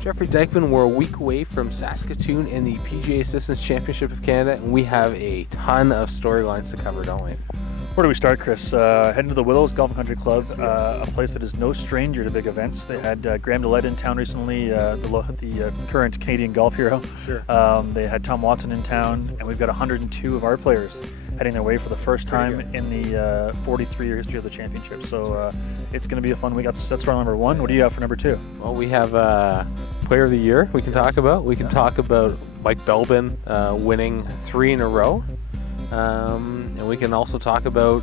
Jeffrey Dykeman, we're a week away from Saskatoon in the PGA Assistants Championship of Canada, and we have a ton of storylines to cover, don't we? Where do we start, Chris? Heading to the Willows Golf and Country Club, a place that is no stranger to big events. They had Graham DeLette in town recently, the current Canadian golf hero. Sure. They had Tom Watson in town, and we've got 102 of our players heading their way for the first time in the 43-year history of the championship. So it's going to be a fun week. That's round number one. What do you have for number two? Well, we have Player of the Year we can talk about. We can talk about Micah Bell winning 3 in a row. And we can also talk about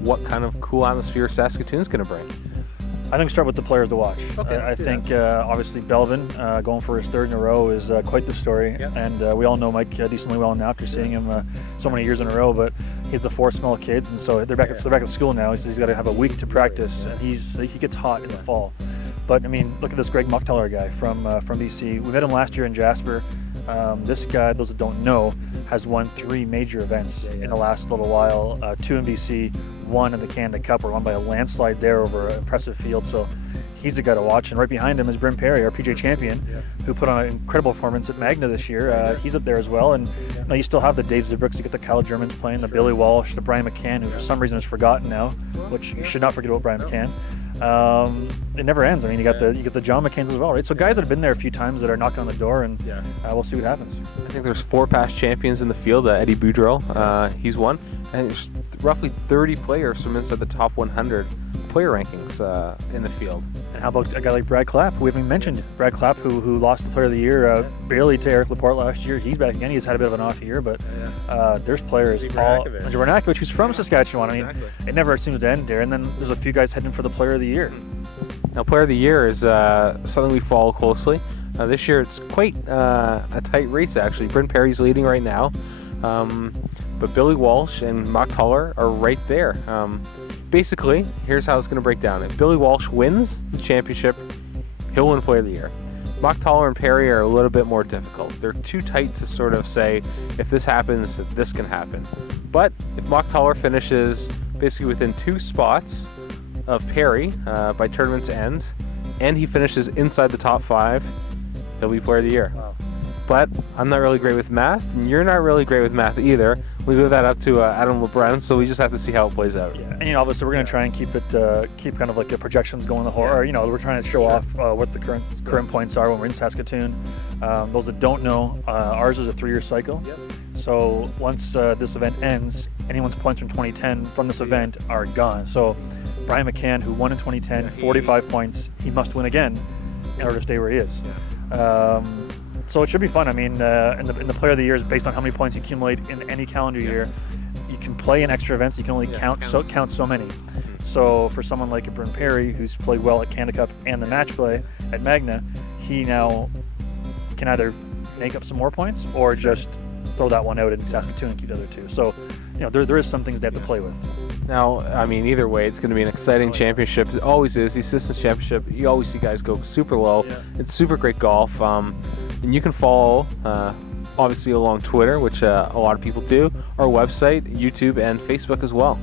what kind of cool atmosphere Saskatoon's going to bring. I think start with the players to watch. Okay, I think obviously Belvin going for his 3rd in a row is quite the story. Yep. And we all know Mike decently well now after seeing him so many years in a row. But he's the 4th small kids, and so they're back at school now. He says he's got to have a week to practice, and he gets hot in the fall. But I mean, look at this Greg Muck guy from BC. We met him last year in Jasper. This guy, those that don't know, has won 3 major events in the last little while. 2 in BC, 1 in the Canada Cup, won by a landslide there over an impressive field. So he's a guy to watch. And right behind him is Bryn Periyar, our PGA champion, who put on an incredible performance at Magna this year. He's up there as well. And you still have the Dave Zibrooks, you get the Kyle Germans playing, the Billy Walsh, the Brian McCann, who for some reason is forgotten now, which you should not forget about Brian McCann. It never ends. I mean, you got the John McCains as well, right? So guys that have been there a few times that are knocking on the door, and we'll see what happens. I think there's 4 past champions in the field. Eddie Boudreau, he's one. And there's roughly 30 players from inside the top 100 player rankings in the field. And how about a guy like Brad Clapp? We haven't mentioned Brad Clapp, who lost the Player of the Year barely to Eric Laporte last year. He's back again. He's had a bit of an off year, but there's players. Juranakovic, who's from Saskatchewan. I mean, it never seems to end there. And then there's a few guys heading for the Player of the Year. Now, Player of the Year is something we follow closely. This year, it's quite a tight race, actually. Bryn Periyar's leading right now, but Billy Walsh and Muck are right there. Basically, here's how it's going to break down. If Billy Walsh wins the championship, he'll win Player of the Year. Muck and Perry are a little bit more difficult. They're too tight to sort of say, if this happens, this can happen. But if Muck finishes basically within 2 spots of Perry by tournament's end, and he finishes inside the top 5, he'll be Player of the Year. Wow. But I'm not really great with math, and you're not really great with math either. We leave that up to Adam LeBrun, so we just have to see how it plays out. Yeah, and obviously we're going to try and keep kind of like a projections going the whole. Or we're trying to show off what the current points are when we're in Saskatoon. Those that don't know, ours is a 3-year cycle. Yep. So once this event ends, anyone's points from 2010 from this event are gone. So Brian McCann, who won in 2010, 45 points, he must win again in order to stay where he is. So it should be fun. I mean, in the Player of the Year is based on how many points you accumulate in any calendar year. You can play in extra events. You can only count so many. So for someone like a Bryn Periyar, who's played well at Canada Cup and the match play at Magna, he now can either make up some more points or just throw that one out in Saskatoon and keep the other 2. So there is some things they have to play with. Now, I mean, either way, it's going to be an exciting championship. It always is. The Assistants Championship, you always see guys go super low. It's super great golf. And you can follow, obviously, along Twitter, which a lot of people do, our website, YouTube, and Facebook as well.